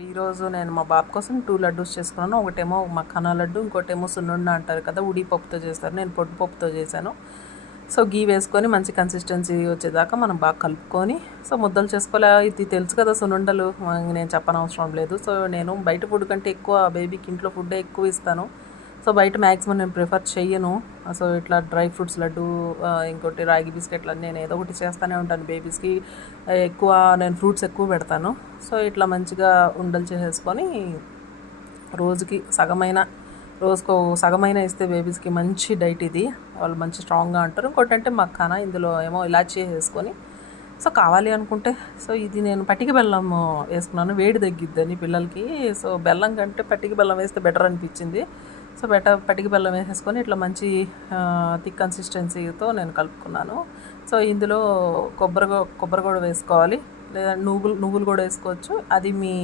ఈరోజు నేను మా బాబు కోసం 2 లడ్డూస్ చేసుకున్నాను. ఒకటేమో మఖానా లడ్డు, ఇంకోటేమో సున్నుండ అంటారు కదా, ఉడిపప్పుతో చేస్తారు. నేను పొట్టుపప్పుతో చేశాను. సో గీ వేసుకొని మంచి కన్సిస్టెన్సీ వచ్చేదాకా మనం బాగా కలుపుకొని సో ముద్దలు చేసుకోవాలి. ఇది తెలుసు కదా సున్నుండలు, నేను చెప్పనవసరం లేదు. సో నేను బయట ఫుడ్ కంటే ఎక్కువ బేబీకి ఇంట్లో ఫుడ్డే ఎక్కువ ఇస్తాను. సో బయట మ్యాక్సిమం నేను ప్రిఫర్ చెయ్యను. సో ఇట్లా డ్రై ఫ్రూట్స్ లడ్డు, ఇంకోటి రాగి బిస్కెట్లు అన్నీ నేను ఏదో ఒకటి చేస్తూనే ఉంటాను బేబీస్కి. ఎక్కువ నేను ఫ్రూట్స్ ఎక్కువ పెడతాను. సో ఇట్లా మంచిగా ఉండలు చేసేసుకొని రోజుకి రోజుకో సగమైన ఇస్తే బేబీస్కి మంచి డైట్ ఇది. వాళ్ళు మంచి స్ట్రాంగ్గా ఉంటారు. ఇంకోటి అంటే మఖానా, ఇందులో ఏమో ఇలాచీ వేసుకొని సో కావాలి అనుకుంటే సో ఇది నేను పట్టిక బెల్లం వేసుకున్నాను, వేడి తగ్గిద్దని పిల్లలకి. సో బెల్లం కంటే పట్టిక బెల్లం వేస్తే బెటర్ అనిపించింది. సో పట్టిక బెల్లం వేసేసుకొని ఇట్లా మంచి థిక్ కన్సిస్టెన్సీతో నేను కలుపుకున్నాను. సో ఇందులో కొబ్బరి కూడా వేసుకోవాలి, లేదా నువ్వులు కూడా వేసుకోవచ్చు. అది మీ